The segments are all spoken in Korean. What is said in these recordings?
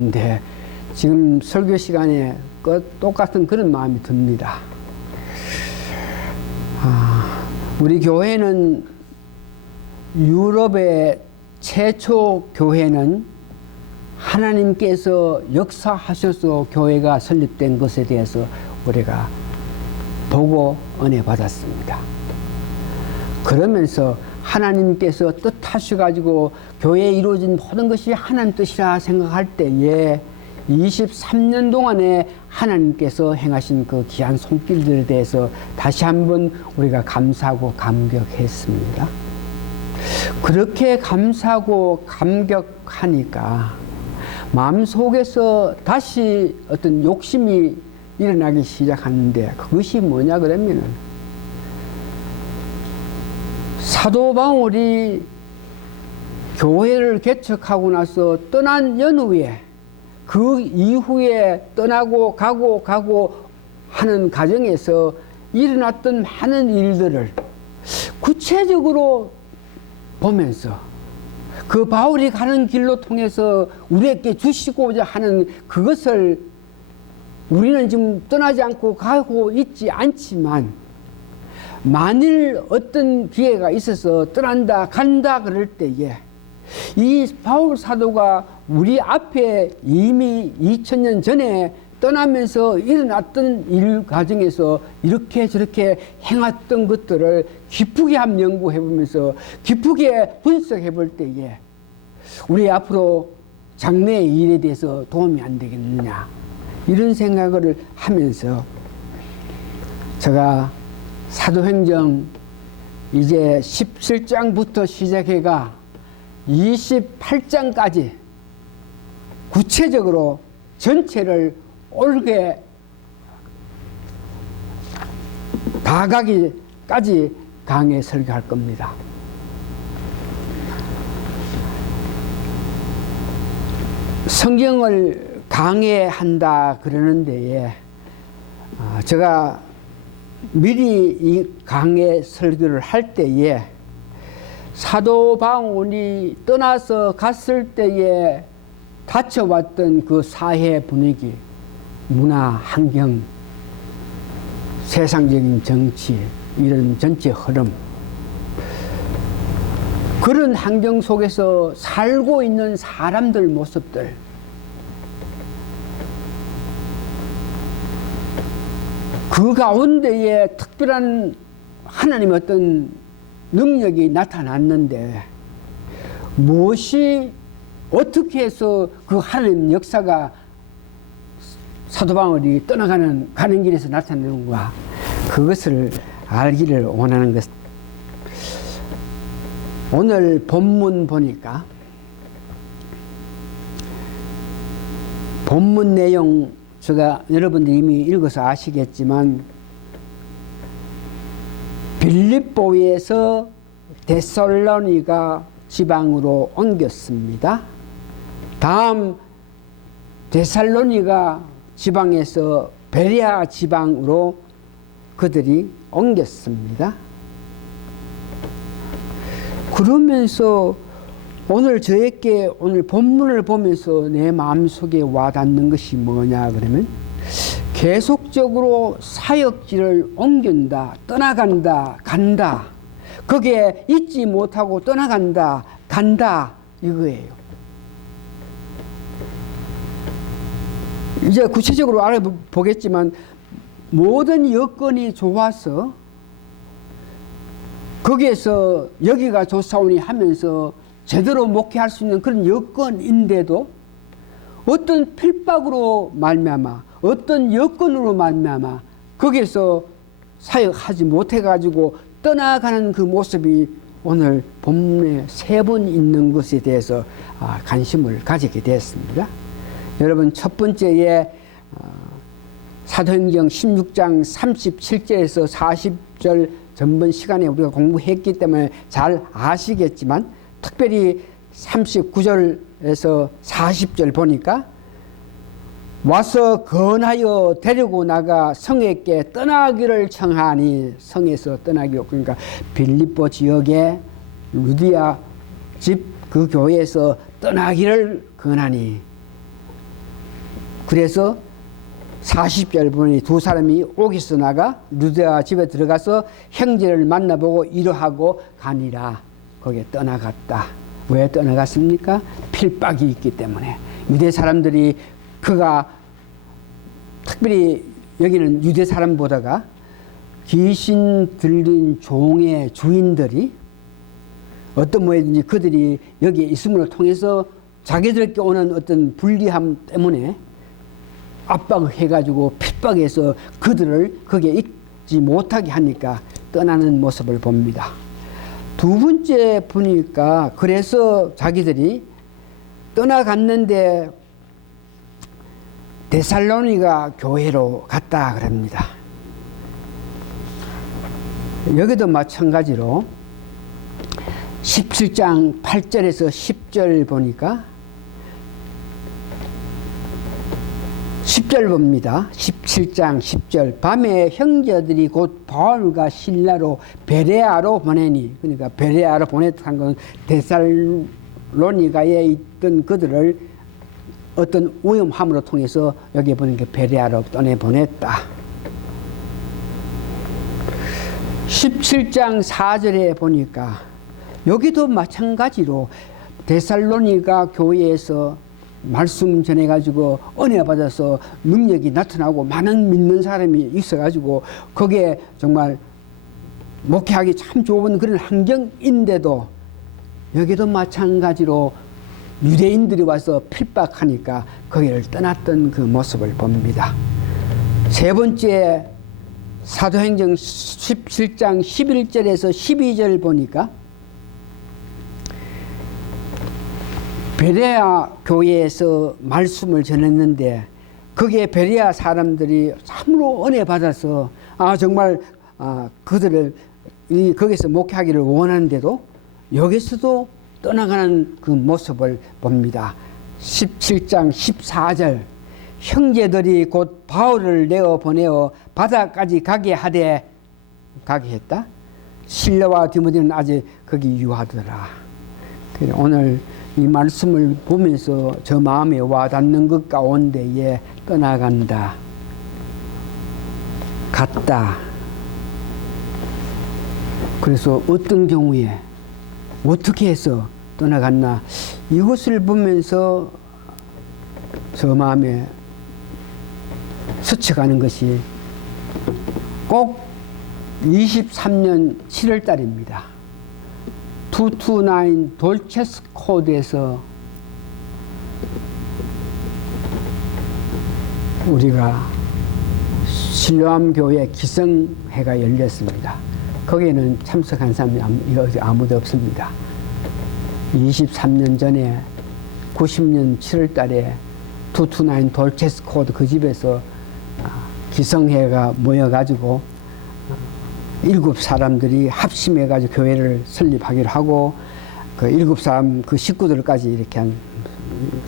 근데 지금 설교 시간에 똑같은 그런 마음이 듭니다. 우리 교회는 유럽의 최초 교회는 하나님께서 역사하셔서 교회가 설립된 것에 대해서 우리가 보고 은혜 받았습니다. 그러면서 하나님께서 뜻하셔가지고 교회에 이루어진 모든 것이 하나님 뜻이라 생각할 때에 23년 동안에 하나님께서 행하신 그 귀한 손길들에 대해서 다시 한번 우리가 감사하고 감격했습니다. 그렇게 감사하고 감격하니까 마음속에서 다시 어떤 욕심이 일어나기 시작하는데, 그것이 뭐냐 그러면은 사도 바울이 교회를 개척하고 나서 떠난 연후에, 그 이후에 떠나고 가고 하는 과정에서 일어났던 많은 일들을 구체적으로 보면서 그 바울이 가는 길로 통해서 우리에게 주시고자 하는 그것을 우리는 지금 떠나지 않고 가고 있지 않지만, 만일 어떤 기회가 있어서 떠난다 간다 그럴 때에 이 바울 사도가 우리 앞에 이미 2000년 전에 떠나면서 일어났던 일 과정에서 이렇게 저렇게 행했던 것들을 깊게 한번 연구해 보면서 깊게 분석해 볼 때에 우리 앞으로 장래의 일에 대해서 도움이 안 되겠느냐, 이런 생각을 하면서 제가 사도행전 이제 17장부터 시작해가 28장까지 구체적으로 전체를 옳게 다 가기까지 강해 설교할 겁니다. 성경을 강해한다 그러는 데에 제가 미리 이 강해 설교를 할 때에 사도 바울이 떠나서 갔을 때에 닫혀왔던 그 사회 분위기, 문화, 환경, 세상적인 정치, 이런 전체 흐름, 그런 환경 속에서 살고 있는 사람들 모습들, 그 가운데에 특별한 하나님의 어떤 능력이 나타났는데, 무엇이 어떻게 해서 그 하나님 역사가 사도 바울이 가는 길에서 나타나는가, 그것을 알기를 원하는 것. 오늘 본문 보니까 본문 내용 제가 여러분들이 이미 읽어서 아시겠지만, 빌립보에서 데살로니가 지방으로 옮겼습니다. 다음 데살로니가 지방에서 베레아 지방으로 그들이 옮겼습니다. 그러면서 오늘 저에게 오늘 본문을 보면서 내 마음속에 와닿는 것이 뭐냐 그러면, 계속적으로 사역지를 옮긴다, 떠나간다, 간다, 거기에 있지 못하고 떠나간다, 간다, 이거예요. 이제 구체적으로 알아보겠지만, 모든 여건이 좋아서 거기에서 여기가 좋사오니 하면서 제대로 목회할 수 있는 그런 여건인데도 어떤 필박으로 말미암아, 어떤 여건으로 말미암아 거기에서 사역하지 못해가지고 떠나가는 그 모습이 오늘 본문에 3번 있는 것에 대해서 관심을 가지게 되었습니다. 여러분, 첫 번째에 사도행전 16장 37절에서 40절 전번 시간에 우리가 공부했기 때문에 잘 아시겠지만, 특별히 39절에서 40절 보니까 와서 건하여 데리고 나가 성에게 떠나기를 청하니, 성에서 떠나기로, 그러니까 빌립보 지역의 루디아 집 그 교회에서 떠나기를 건하니, 그래서 40절 보니 두 사람이 옥에서 나가 루디아 집에 들어가서 형제를 만나보고 위로하고 가니라. 거기에 떠나갔다. 왜 떠나갔습니까? 필박이 있기 때문에. 유대 사람들이 그가 특별히 여기는 유대 사람보다가 귀신 들린 종의 주인들이 어떤 모양인지 그들이 여기에 있음을 통해서 자기들께 오는 어떤 불리함 때문에 압박을 해가지고 핍박해서 그들을 거기에 있지 못하게 하니까 떠나는 모습을 봅니다. 두 번째 보니까 그래서 자기들이 떠나갔는데 데살로니가 교회로 갔다 그럽니다. 여기도 마찬가지로 17장 8절에서 10절 보니까 10절 봅니다. 17장 10절 밤에 형제들이 곧 바울과 실라로 베레아로 보내니, 그러니까 베레아로 보냈다는 건 데살로니가에 있던 그들을 어떤 위험함으로 통해서 여기 보니까 베레아로 떠내보냈다. 17장 4절에 보니까 여기도 마찬가지로 데살로니가 교회에서 말씀 전해가지고 은혜 받아서 능력이 나타나고 많은 믿는 사람이 있어가지고 거기에 정말 목회하기 참 좋은 그런 환경인데도 여기도 마찬가지로 유대인들이 와서 핍박하니까 거기를 떠났던 그 모습을 봅니다. 세 번째 사도행전 17장 11절에서 12절 보니까 베레아 교회에서 말씀을 전했는데 거기에 베레아 사람들이 참으로 은혜 받아서 정말 그들을 거기서 목회하기를 원하는데도 여기서도 떠나가는 그 모습을 봅니다. 17장 14절 형제들이 곧 바울을 내어 보내어 바다까지 가게 했다. 실라와 디모데는 아직 거기 유하더라. 오늘 이 말씀을 보면서 저 마음에 와닿는 것 가운데에 떠나간다, 갔다. 그래서 어떤 경우에 어떻게 해서 떠나갔나, 이것을 보면서 저 마음에 스쳐가는 것이 꼭 23년 7월 달입니다. 229 돌체스 코드에서 우리가 실로암 교회 기성회가 열렸습니다. 거기에는 참석한 사람이 아무도 없습니다. 23년 전에 90년 7월 달에 229 돌체스 코드 그 집에서 기성회가 모여가지고 7사람들이 합심해가지고 교회를 설립하기로 하고 그 7사람 그 식구들까지 이렇게 한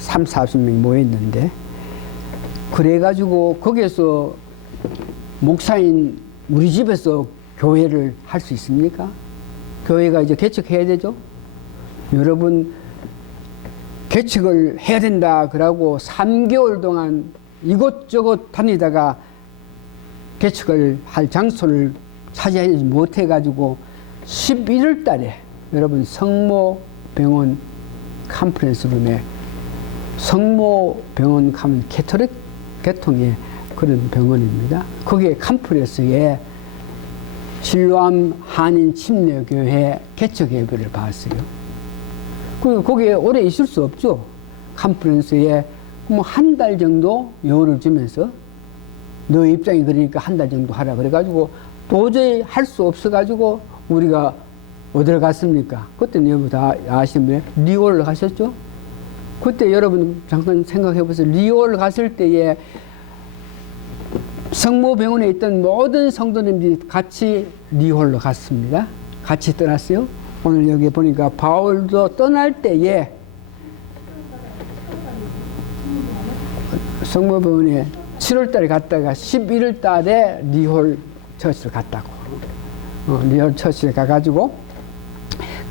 30-40명이 모였는데, 그래가지고 거기에서 목사인 우리 집에서 교회를 할 수 있습니까? 교회가 이제 개척해야 되죠. 여러분 개척을 해야 된다 그러고 3개월 동안 이곳저곳 다니다가 개척을 할 장소를 차지하지 못해가지고 11월 달에 여러분 성모병원 컨퍼런스룸에, 성모병원 가면 캐톨릭 계통의 그런 병원입니다. 거기에 컨퍼런스에 실로암 한인 침례교회 개척 예배를 봤어요. 거기에 오래 있을 수 없죠. 컨퍼런스에 뭐 한 달 정도 여유를 주면서 너 입장이 그러니까 한 달 정도 하라 그래가지고 도저히 할 수 없어가지고 우리가 어디를 갔습니까? 그때는 여러분 다 아시면 리올을 가셨죠? 그때 여러분 잠깐 생각해보세요. 리올 갔을 때에 성모병원에 있던 모든 성도님들이 같이 리올로 갔습니다. 같이 떠났어요. 오늘 여기 보니까 바울도 떠날 때에 성모병원에 7월 달에 갔다가 11월 달에 리올 처치를 갔다고. 리올 처치를 가가지고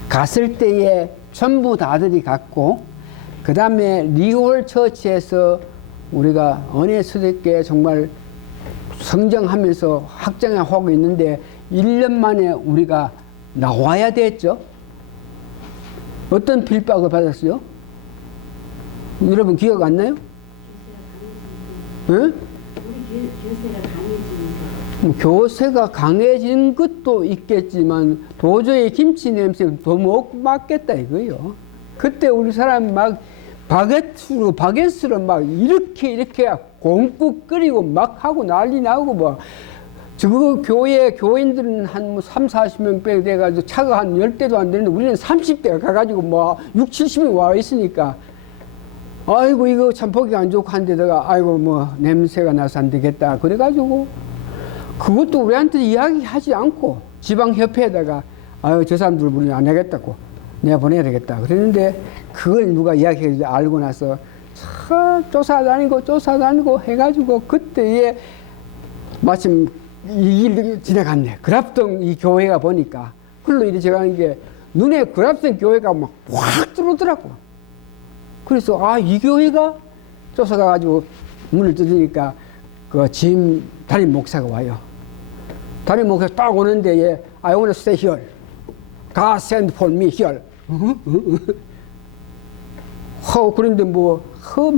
갔을 때에 전부 다들이 갔고, 그 다음에 리올 처치에서 우리가 은혜스럽게 정말 성장하면서 확장하고 있는데 1년 만에 우리가 나와야 됐죠. 어떤 필박을 받았어요? 여러분 기억 안 나요? 응? 교세가 강해진 것도 있겠지만 도저히 김치 냄새를 더 못 맡겠다 이거요. 그때 우리 사람 막 바게트로 막 이렇게 곰국 끓이고 막 하고 난리 나고 뭐 저 교인들은 한 3, 40명 빼 돼가지고 차가 한 10대도 안 되는데 우리는 30대가 가가지고 뭐 6, 70명 와 있으니까 아이고 이거 참 보기가 안 좋고 한데다가 아이고 뭐 냄새가 나서 안 되겠다 그래가지고 그것도 우리한테 이야기하지 않고 지방협회에다가 아유 저 사람들 우리는 안 하겠다고 내가 보내야 되겠다 그랬는데 그걸 누가 이야기해서 알고 나서 조사 다니고 해가지고 그때에 마침 이 일이 지나갔네. 그랍동 이 교회가 보니까 그걸로 이제 제가 하는 게 눈에 그랍동 교회가 막 확 들어오더라고. 그래서 아 이 교회가 쫓아가 가지고 문을 뜯으니까 그 담임 목사가 와요. 담임 목사 딱 오는데 얘 I want to stay here. God send for me here. 그런데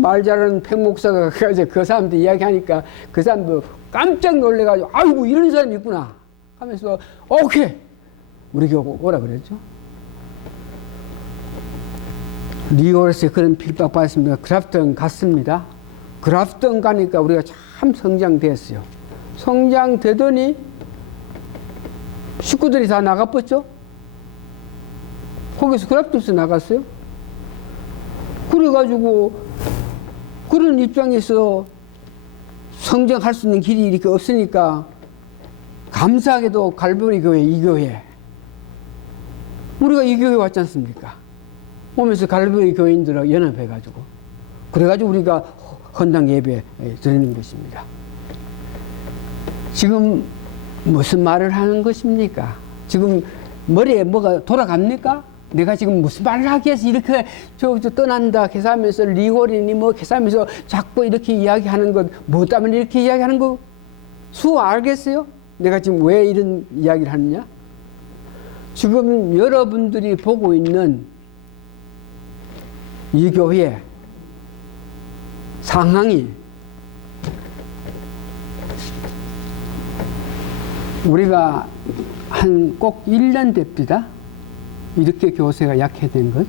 말 잘하는 팩 목사가 가서 그 사람들 이야기하니까 그 사람도 깜짝 놀래가지고 아이고 이런 사람이 있구나 하면서 오케이 우리 교회 오라 그랬죠. 리올에서 그런 필박 받았습니다. 그рафton 갔습니다. 그рафton 가니까 우리가 참 성장됐어요. 성장되더니 식구들이 다 나가버렸죠. 거기서 그рафton에서 나갔어요. 그래가지고 그런 입장에서 성장할 수 있는 길이 이렇게 없으니까 감사하게도 갈보리 교회 이 교회 우리가 이 교회 왔지 않습니까? 오면서 갈보리 교인들하고 연합해가지고 그래가지고 우리가 헌당 예배 드리는 것입니다. 지금 무슨 말을 하는 것입니까? 지금 머리에 뭐가 돌아갑니까? 내가 지금 무슨 말을 하기 위해서 이렇게 저 떠난다 계산하면서 리홀이니 뭐 계산하면서 자꾸 이렇게 이야기하는 것 뭐 때문에 이렇게 이야기하는 거 수 알겠어요? 내가 지금 왜 이런 이야기를 하느냐? 지금 여러분들이 보고 있는 이 교회 상황이 우리가 한 꼭 1년 됩니다. 이렇게 교세가 약해진 것.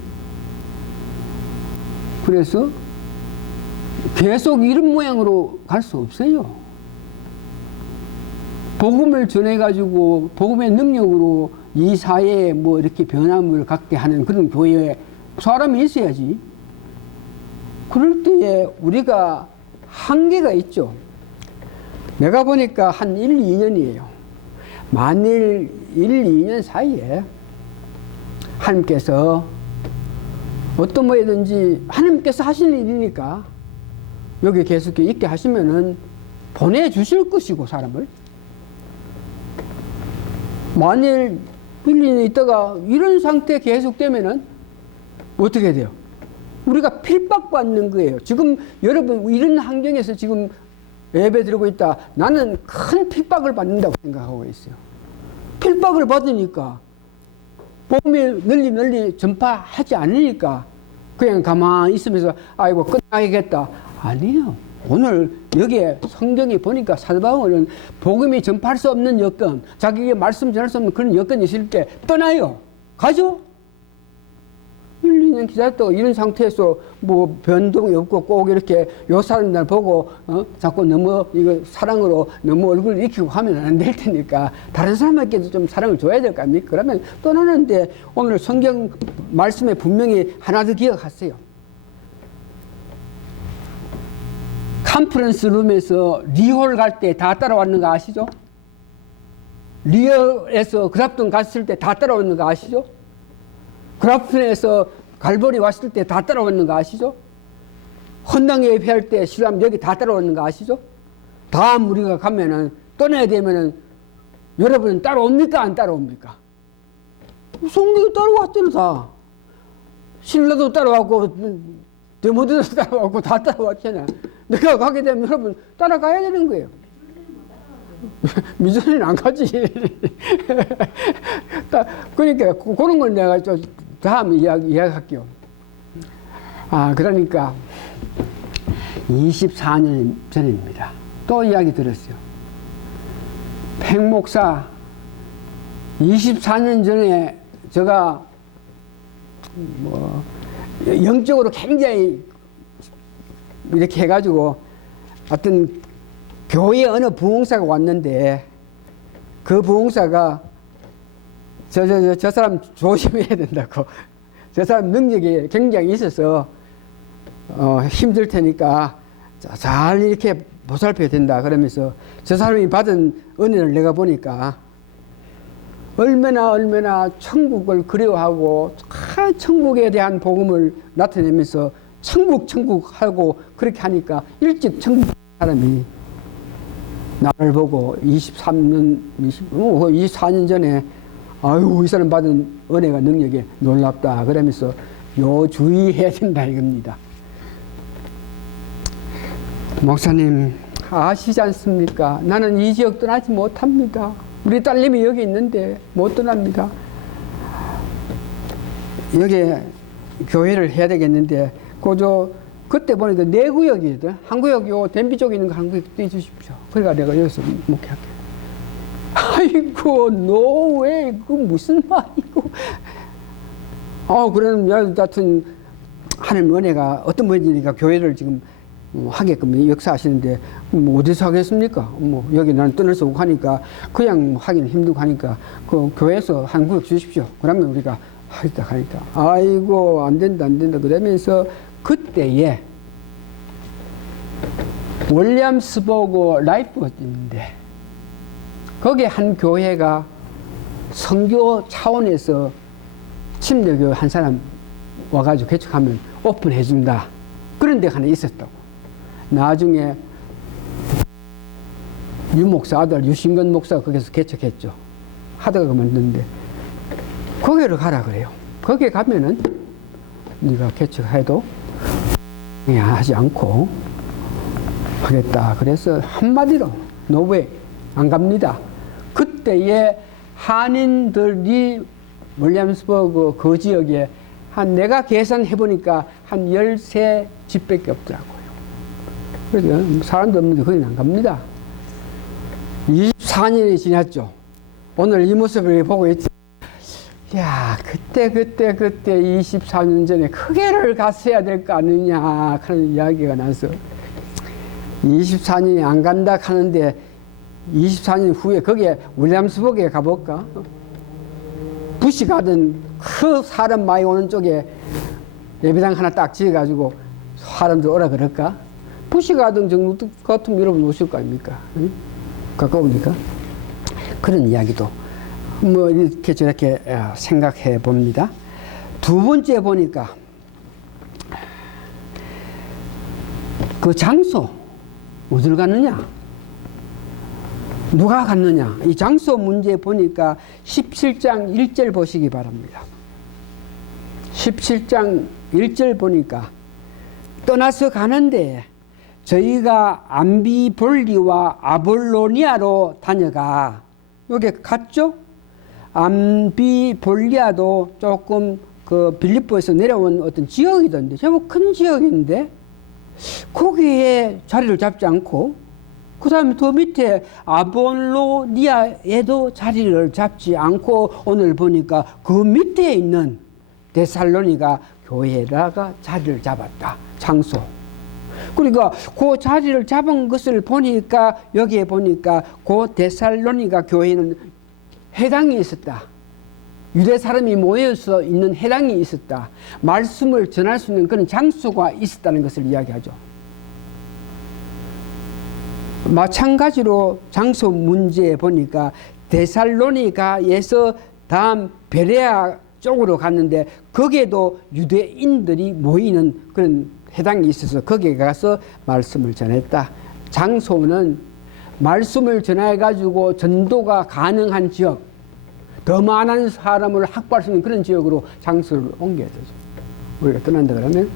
그래서 계속 이런 모양으로 갈 수 없어요. 복음을 전해가지고 복음의 능력으로 이 사회에 뭐 이렇게 변함을 갖게 하는 그런 교회에 사람이 있어야지. 그럴 때에 우리가 한계가 있죠. 내가 보니까 한 1, 2년이에요. 만일 1, 2년 사이에 하나님께서 어떤 뭐든지 하나님께서 하시는 일이니까 여기 계속 있게 하시면은 보내주실 것이고 사람을 만일 1, 2년 있다가 이런 상태 계속되면은 어떻게 돼요? 우리가 필박받는 거예요. 지금 여러분 이런 환경에서 지금 예배 드리고 있다. 나는 큰 필박을 받는다고 생각하고 있어요. 필박을 받으니까 복음을 널리 전파하지 않으니까 그냥 가만히 있으면서 아이고 끝나야겠다. 아니에요. 오늘 여기에 성경이 보니까 사도 바울은 복음이 전파할 수 없는 여건, 자기에게 말씀 전할 수 없는 그런 여건이 있을 때 떠나요. 가죠. 1, 2년 기다렸다가 이런 상태에서 뭐 변동이 없고 꼭 이렇게 요 사람들 보고 자꾸 너무 이거 사랑으로 너무 얼굴을 익히고 하면 안 될 테니까 다른 사람에게도 좀 사랑을 줘야 될 거 아닙니까? 그러면 떠나는데 오늘 성경 말씀에 분명히 하나 더 기억하세요. 컨퍼런스 룸에서 리홀 갈 때 다 따라왔는 거 아시죠? 리얼에서 그랍돈 갔을 때 다 따라왔는 거 아시죠? 그랍톤에서 갈보리 왔을 때 다 따라왔는 거 아시죠? 헌당 예배할 때 실람 여기 다 따라왔는 거 아시죠? 다음 우리가 가면은 떠나야 되면은 여러분은 따라옵니까? 안 따라옵니까? 성경이 따라왔잖아 다. 신라도 따라왔고 데모드도 따라왔고 다 따라왔잖아. 내가 가게 되면 여러분 따라가야 되는 거예요. 미전에는 안 가지. 그러니까 그런 걸 내가 좀 다음에 이야기할게요. 그러니까 24년 전입니다. 또 이야기 들었어요. 팽 목사 24년 전에 제가 뭐 영적으로 굉장히 이렇게 해가지고 어떤 교회 어느 부흥사가 왔는데 그 부흥사가 저 사람 조심해야 된다고, 저 사람 능력이 굉장히 있어서 힘들 테니까 잘 이렇게 보살펴야 된다 그러면서 저 사람이 받은 은혜를 내가 보니까 얼마나 천국을 그리워하고 천국에 대한 복음을 나타내면서 천국 하고 그렇게 하니까 일찍 천국 사람이 나를 보고 24년 전에 아유 이 사람 받은 은혜가 능력이 놀랍다 그러면서 요 주의해야 된다 이겁니다. 목사님 아시지 않습니까? 나는 이 지역 떠나지 못합니다. 우리 딸님이 여기 있는데 못 떠납니다. 여기 교회를 해야 되겠는데 그때 보니까 네 구역이거든. 한 구역 요 댐비 쪽에 있는 거 한 구역 떼주십시오. 그러니까 내가 여기서 목회할게. 아이고 노왜 그 무슨 말이고. 그러면 여하튼 하나님 은혜가 어떤 분이니까 교회를 지금 하게끔 역사하시는데 뭐 어디서 하겠습니까? 뭐 여기 나는 떠날 수 없고 하니까 그냥 하기는 힘들고 하니까 그 교회에서 한 구역 주십시오. 그러면 우리가 하겠다 하니까 아이고 안 된다 그러면서 그때에 윌리엄스버그 라이프인데 거기에 한 교회가 선교 차원에서 침례교 한 사람 와가지고 개척하면 오픈해준다 그런 데가 하나 있었다고. 나중에 유 목사 아들 유신건 목사가 거기서 개척했죠. 하다가 그만뒀는데 거기를 가라 그래요. 거기에 가면은 네가 개척해도 하지 않고 하겠다. 그래서 한마디로 노웨이 안 갑니다. 그때에 한인들이 윌리엄스버그 그 지역에 내가 계산해 보니까 한 13집밖에 없더라고요. 그래서 사람도 없는데 거기는 안 갑니다. 24년이 지났죠. 오늘 이 모습을 보고 있지. 야, 그때 24년 전에 크게를 갔어야 될 거 아니냐 하는 이야기가 나서 24년이 안 간다 하는데 24년 후에 거기에 윌리엄스버그에 가볼까? 부시 가든 그 사람 많이 오는 쪽에 예배당 하나 딱 지어가지고 사람들 오라 그럴까? 부시 가든 정도 같으면 여러분 오실 거 아닙니까? 응? 가까우니까. 그런 이야기도 뭐 이렇게 저렇게 생각해 봅니다. 두 번째 보니까 그 장소 어디를 갔느냐? 누가 갔느냐? 이 장소 문제 보니까 17장 1절 보시기 바랍니다. 17장 1절 보니까 떠나서 가는데 저희가 암비볼리와 아볼로니아로 다녀가. 여기 갔죠? 암비볼리아도 조금 그 빌립보에서 내려온 어떤 지역이던데 제법 큰 지역인데 거기에 자리를 잡지 않고 그 다음에 더 밑에 아볼로니아에도 자리를 잡지 않고 오늘 보니까 그 밑에 있는 데살로니가 교회라가 자리를 잡았다. 장소. 그러니까 그 자리를 잡은 것을 보니까 여기에 보니까 그 데살로니가 교회는 회당이 있었다. 유대 사람이 모여서 있는 회당이 있었다. 말씀을 전할 수 있는 그런 장소가 있었다는 것을 이야기하죠. 마찬가지로 장소 문제에 보니까 데살로니가에서 다음 베레아 쪽으로 갔는데 거기에도 유대인들이 모이는 그런 회당이 있어서 거기에 가서 말씀을 전했다. 장소는 말씀을 전해가지고 전도가 가능한 지역, 더 많은 사람을 확보할 수 있는 그런 지역으로 장소를 옮겨야 되죠. 우리가 떠난다 그러면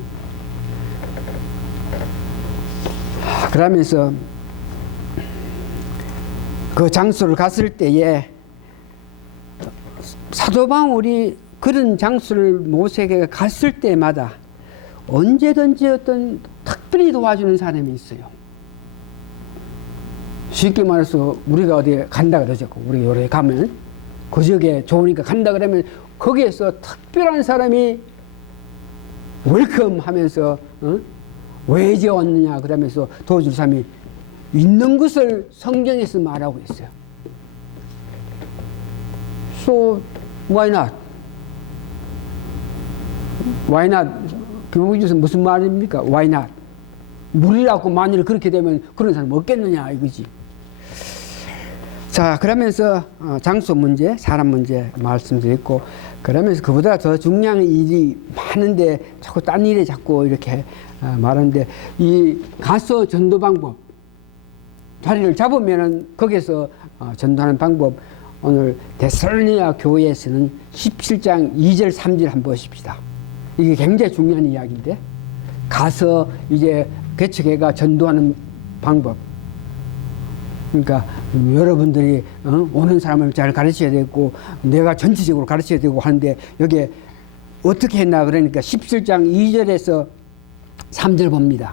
그러면서 그 장소를 갔을 때에 사도 바울이 그런 장소를 모세에게 갔을 때마다 언제든지 어떤 특별히 도와주는 사람이 있어요. 쉽게 말해서 우리가 어디에 간다 그러죠. 우리 요래 가면 그 지역에 좋으니까 간다 그러면 거기에서 특별한 사람이 웰컴 하면서 왜 이제 왔느냐 그러면서 도와줄 사람이 있는 것을 성경에서 말하고 있어요. So why not? Why not? 교국에서 무슨 말입니까? Why not? 물이라고 만일 그렇게 되면 그런 사람 없겠느냐 이거지. 자, 그러면서 장소 문제, 사람 문제 말씀드렸고, 그러면서 그보다 더 중요한 일이 많은데 자꾸 딴 일에 자꾸 이렇게 말하는데, 이 가서 전도 방법, 자리를 잡으면은 거기서 전도하는 방법, 오늘 데살로니가 교회에서는 17장 2절 3절 한번 보십시다. 이게 굉장히 중요한 이야기인데, 가서 이제 개척회가 전도하는 방법. 그러니까 여러분들이 오는 사람을 잘 가르쳐야 되고 내가 전체적으로 가르쳐야 되고 하는데 여기에 어떻게 했나 그러니까 17장 2절에서 3절 봅니다.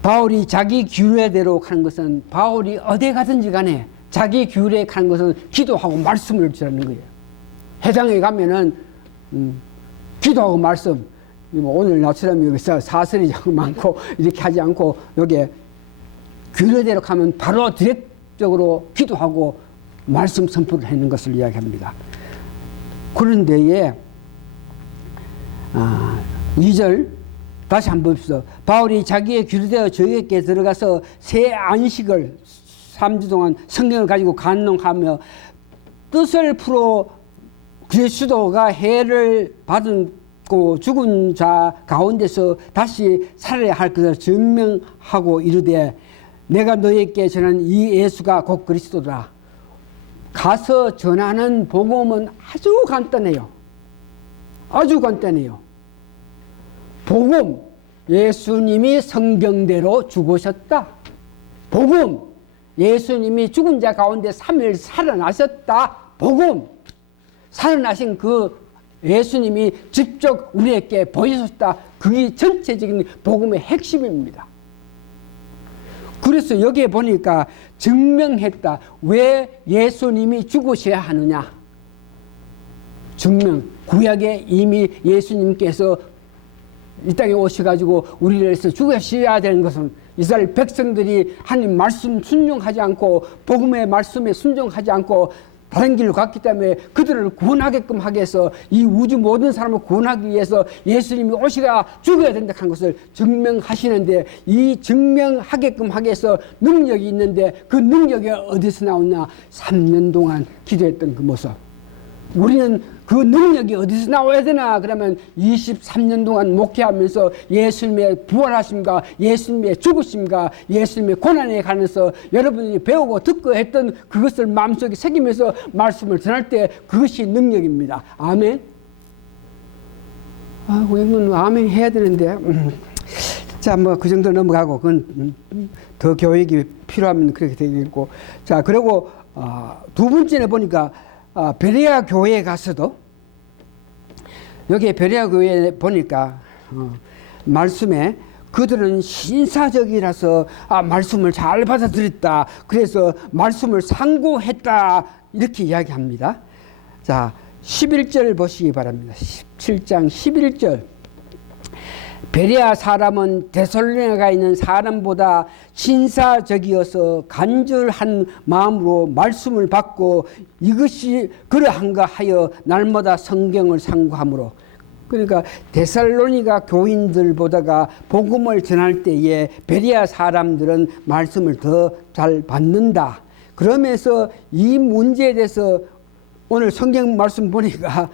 바울이 자기 규례대로 가는 것은 바울이 어디 가든지 간에 자기 규례에 가는 것은 기도하고 말씀을 전하는 거예요. 회당에 가면은 기도하고 말씀, 오늘 나처럼 여기서 사설이 자꾸 많고 이렇게 하지 않고 여기에 규례대로 가면 바로 디렉트적으로 기도하고 말씀 선포를 하는 것을 이야기합니다. 그런데에 2절 다시 한번 봅시다. 바울이 자기의 규례대로 저에게 들어가서 새 안식을 3주 동안 성경을 가지고 간농하며 뜻을 풀어 그리스도가 해를 받고 죽은 자 가운데서 다시 살아야 할 것을 증명하고 이르되 내가 너에게 전한 이 예수가 곧 그리스도다. 가서 전하는 복음은 아주 간단해요. 아주 간단해요. 복음, 예수님이 성경대로 죽으셨다. 복음, 예수님이 죽은 자 가운데 3일 살아나셨다. 복음, 살아나신 그 예수님이 직접 우리에게 보여주셨다. 그게 전체적인 복음의 핵심입니다. 그래서 여기에 보니까 증명했다. 왜 예수님이 죽으셔야 하느냐? 증명. 구약에 이미 예수님께서 이 땅에 오셔가지고 우리를 위해서 죽으셔야 되는 것은 이스라엘 백성들이 하나님 말씀 순종하지 않고 복음의 말씀에 순종하지 않고 다른 길로 갔기 때문에 그들을 구원하게끔 하기 위해서 이 우주 모든 사람을 구원하기 위해서 예수님이 오시가 죽어야 된다 한 것을 증명하시는데 이 증명하게끔 하기 위해서 능력이 있는데 그 능력이 어디서 나오냐? 3년 동안 기도했던 그 모습. 우리는 그 능력이 어디서 나와야 되나? 그러면 23년 동안 목회하면서 예수님의 부활하심과 예수님의 죽으심과 예수님의 고난에 관해서 여러분이 배우고 듣고 했던 그것을 마음속에 새기면서 말씀을 전할 때 그것이 능력입니다. 아멘. 이건 아멘 해야 되는데 자, 뭐 그 정도 넘어가고 그건 더 교육이 필요하면 그렇게 되겠고, 자, 그리고 두 번째는 보니까 베레아 교회에 가서도 여기 베레아 교회에 보니까 말씀에 그들은 신사적이라서 말씀을 잘 받아들였다. 그래서 말씀을 상고했다. 이렇게 이야기합니다. 자, 11절 보시기 바랍니다. 17장 11절. 베레아 사람은 데살로니가에 있는 사람보다 신사적이어서 간절한 마음으로 말씀을 받고 이것이 그러한가 하여 날마다 성경을 상고하므로. 그러니까 데살로니가 교인들보다가 복음을 전할 때에 베레아 사람들은 말씀을 더 잘 받는다. 그러면서 이 문제에 대해서 오늘 성경 말씀 보니까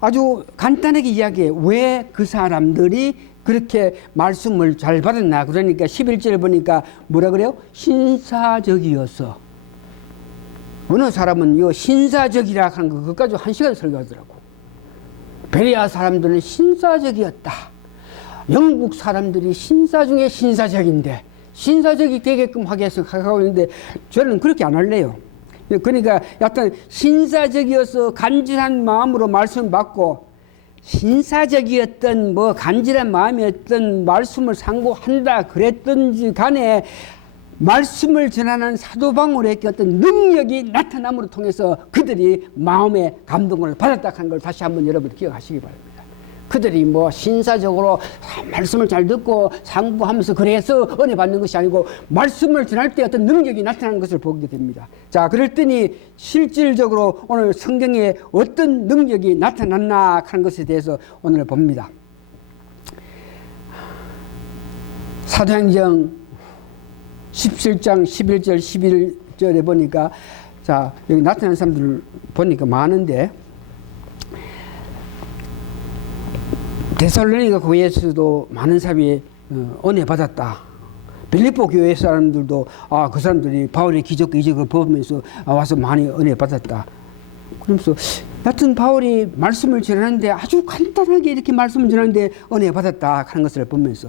아주 간단하게 이야기해요. 왜 그 사람들이 그렇게 말씀을 잘 받았나? 그러니까 11절 보니까 뭐라 그래요? 신사적이어서. 어느 사람은 이 신사적이라 하는 거 그것까지 1시간 설교하더라고. 베레아 사람들은 신사적이었다. 영국 사람들이 신사 중에 신사적인데 신사적이 되게끔 하기 위해서 하고 있는데 저는 그렇게 안 할래요. 그러니까 약간 신사적이어서 간절한 마음으로 말씀 받고 신사적이었던 뭐 간절한 마음이었던 말씀을 상고한다 그랬던지 간에 말씀을 전하는 사도 바울에게 어떤 능력이 나타남으로 통해서 그들이 마음의 감동을 받았다 하는 걸 다시 한번 여러분 기억하시기 바랍니다. 그들이 뭐 신사적으로 말씀을 잘 듣고 상고하면서 그래서 은혜 받는 것이 아니고 말씀을 전할 때 어떤 능력이 나타나는 것을 보게 됩니다. 자, 그랬더니 실질적으로 오늘 성경에 어떤 능력이 나타났나 하는 것에 대해서 오늘 봅니다. 사도행전 17장 11절 11절에 보니까 자, 여기 나타난 사람들을 보니까 많은데 데살로니가 교회에서도 많은 사람이 은혜 받았다. 빌립보 교회 사람들도 그 사람들이 바울의 기적과 이적을 보면서 와서 많이 은혜 받았다. 그러면서 여튼 바울이 말씀을 전하는데 아주 간단하게 이렇게 말씀을 전하는데 은혜 받았다 하는 것을 보면서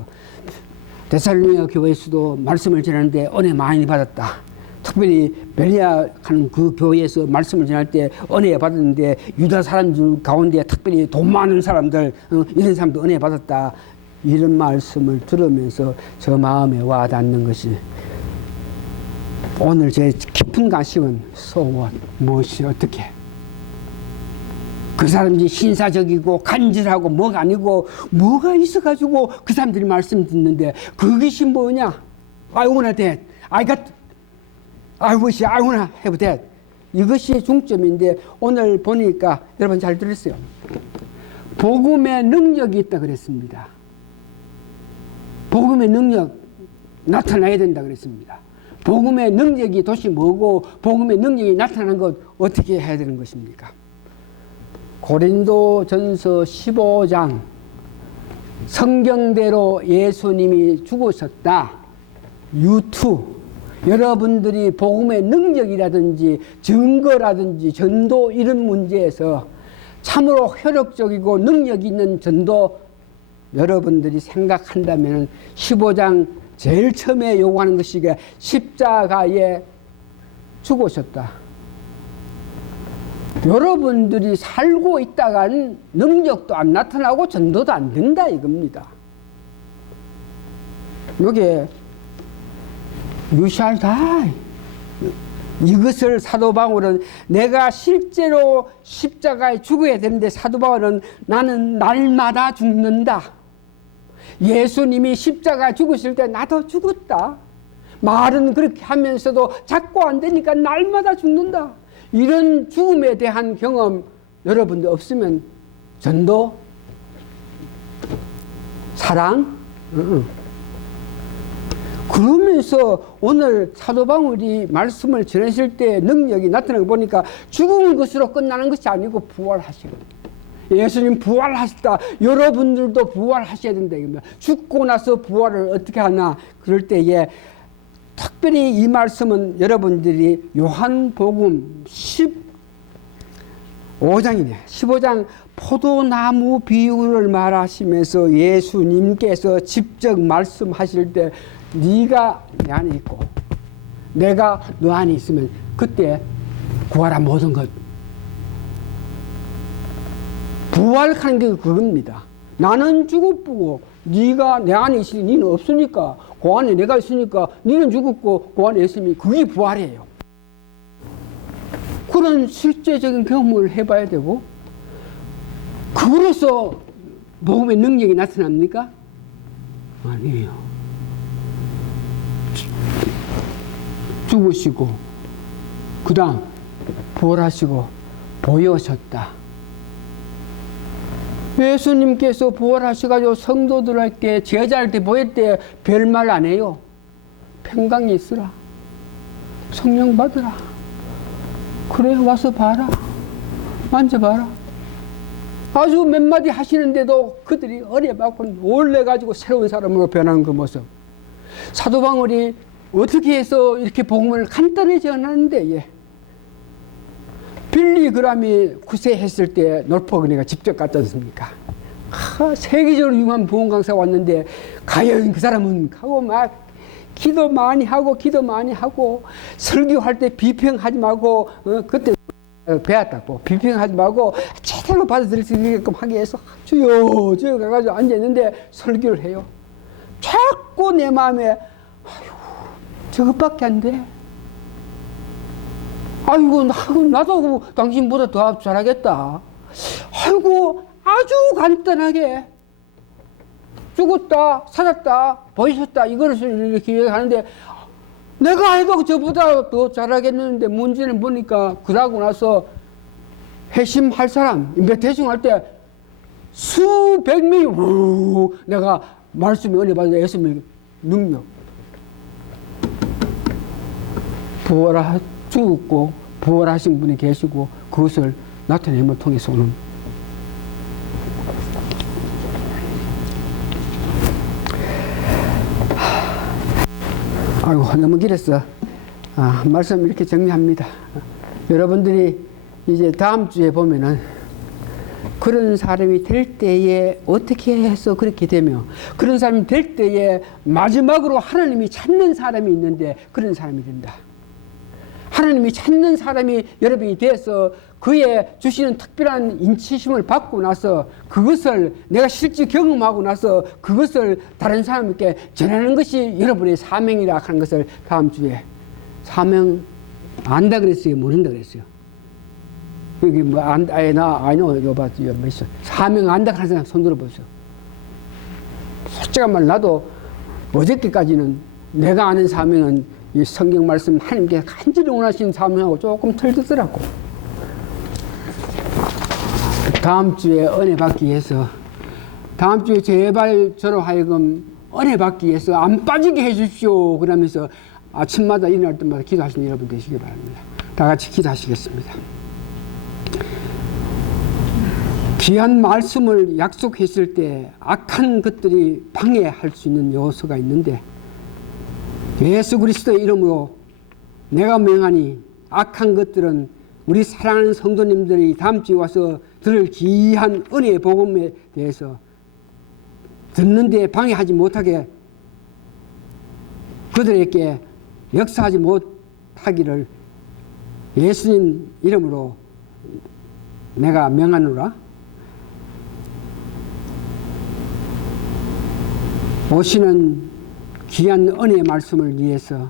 데살로니가 교회에서도 말씀을 전하는데 은혜 많이 받았다. 특별히 벨리아 하는 그 교회에서 말씀을 전할 때 은혜 받았는데 유다 사람들 가운데 특별히 돈 많은 사람들 이런 사람도 은혜 받았다. 이런 말씀을 들으면서 저 마음에 와닿는 것이 오늘 제 깊은 관심은 소원 무엇이 어떻게 그 사람들이 신사적이고 간절하고 뭐가 아니고 뭐가 있어가지고 그 사람들이 말씀 듣는데 그것이 뭐냐? I wanna that. I wish I wanna have that. 이것이 중점인데 오늘 보니까 여러분 잘 들었어요. 복음의 능력이 있다 그랬습니다. 복음의 능력 나타나야 된다 그랬습니다. 복음의 능력이 도대체 뭐고 복음의 능력이 나타나는 것 어떻게 해야 되는 것입니까? 고린도전서 15장 성경대로 예수님이 죽으셨다. 유투 여러분들이 복음의 능력이라든지 증거라든지 전도 이런 문제에서 참으로 효력적이고 능력 있는 전도 여러분들이 생각한다면 15장 제일 처음에 요구하는 것이 십자가에 죽으셨다. 여러분들이 살고 있다간 능력도 안 나타나고 전도도 안 된다 이겁니다. 이게 You shall die. 이것을 사도 바울은 내가 실제로 십자가에 죽어야 되는데 사도 바울은 나는 날마다 죽는다. 예수님이 십자가에 죽으실 때 나도 죽었다. 말은 그렇게 하면서도 자꾸 안 되니까 날마다 죽는다. 이런 죽음에 대한 경험 여러분들 없으면 전도, 사랑, 그러면서 오늘 사도 바울이 말씀을 전하실 때 능력이 나타나는 거 보니까 죽은 것으로 끝나는 것이 아니고 부활하시는 거예요. 예수님 부활하셨다. 여러분들도 부활하셔야 된다. 죽고 나서 부활을 어떻게 하나 그럴 때에 특별히 이 말씀은 여러분들이 요한복음 15장이네. 15장 포도나무 비유를 말하시면서 예수님께서 직접 말씀하실 때 네가 내 안에 있고 내가 너 안에 있으면 그때 구하라 모든 것. 부활하는 게 그겁니다. 나는 죽었고 네가 내 안에 있으니 너는 없으니까 그 안에 내가 있으니까 너는 죽었고 그 안에 있으니 그게 부활이에요. 그런 실제적인 경험을 해봐야 되고 그래서 복음의 능력이 나타납니까? 아니에요. 죽으시고 그 다음 부활하시고 보여셨다. 예수님께서 부활하셔가지고 성도들에게 제자한테 보일 때 별말 안 해요. 평강이 있으라. 성령 받으라. 그래 와서 봐라. 만져봐라. 아주 몇 마디 하시는데도 그들이 어려받고 놀래가지고 새로운 사람으로 변하는 그 모습. 사도 바울이 어떻게 해서 이렇게 복음을 간단히 전하는데 빌리그람이 구세했을 때 놀포 그네가 직접 갔지 않습니까? 세계적으로 유명한 복음 강사가 왔는데 과연 그 사람은 하고 막 기도 많이 하고 설교할 때 비평하지 말고 그때 배웠다고 비평하지 말고 제대로 받아들일 수 있게끔 하기 위해서 주여 주여 가가지고 앉아있는데 설교를 해요. 자꾸 내 마음에 아이고 저것밖에 안 돼. 아이고 나도 당신보다 더 잘하겠다. 아이고 아주 간단하게 죽었다 살았다 보이셨다 이거를 이렇게 하는데 내가 해도 저보다 더 잘하겠는데 문제는 보니까 그러고 나서 회심할 사람 대충 할 때 수백 명이 내가 말씀이 은혜 받아 예수님의 능력 죽었고 부활하신 분이 계시고 그것을 나타냄을 통해서 오는 아이고 너무 길었어. 말씀 이렇게 정리합니다. 여러분들이 이제 다음 주에 보면은 그런 사람이 될 때에 어떻게 해서 그렇게 되며 그런 사람이 될 때에 마지막으로 하나님이 찾는 사람이 있는데 그런 사람이 된다. 하나님이 찾는 사람이 여러분이 돼서 그의 주시는 특별한 인치심을 받고 나서 그것을 내가 실제 경험하고 나서 그것을 다른 사람에게 전하는 것이 여러분의 사명이라 하는 것을 다음 주에 사명 안다 그랬어요? 모른다 그랬어요? 여기 뭐 이거 봤죠? 사명 안다 하는 사람 손 들어보세요. 솔직한 말 나도 어저께까지는 내가 아는 사명은 이 성경 말씀 하나님께서 간절히 원하시는 사명하고 조금 틀리더라고. 다음 주에 은혜 받기 위해서 다음 주에 제발 저로 하여금 은혜 받기 위해서 안 빠지게 해 주십시오. 그러면서 아침마다 일어날 때마다 기도하시는 여러분 되시기 바랍니다. 다 같이 기도하시겠습니다. 귀한 말씀을 약속했을 때 악한 것들이 방해할 수 있는 요소가 있는데 예수 그리스도의 이름으로 내가 명하니 악한 것들은 우리 사랑하는 성도님들이 다음 주에 와서 들을 귀한 은혜의 복음에 대해서 듣는 데 방해하지 못하게 그들에게 역사하지 못하기를 예수님 이름으로 내가 명하노라. 오시는 귀한 은혜의 말씀을 위해서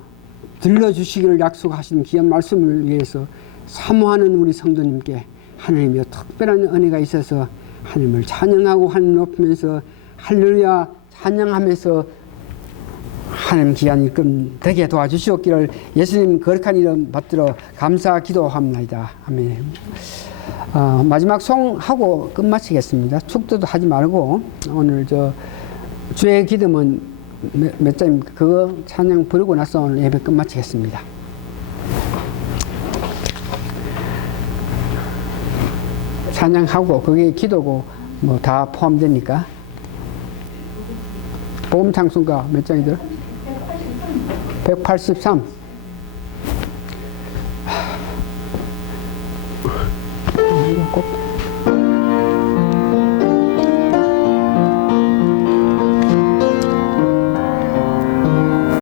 들려주시기를 약속하신 귀한 말씀을 위해서 사모하는 우리 성도님께 하나님의 특별한 은혜가 있어서 하나님을 찬양하고 하나님 높이면서 할렐루야 찬양하면서 하나님 귀한 일금 되게 도와주시옵기를 예수님 거룩한 이름 받들어 감사 기도합니다. 아멘. 마지막 송하고 끝마치겠습니다. 축도도 하지 말고 오늘 주의 기도는 몇 잔 그거 찬양 부르고 나서 오늘 예배 끝마치겠습니다. 찬양하고 그게 기도고 뭐 다 포함되니까. 복음 찬송가 몇 장이더라? 183. 이거 꼭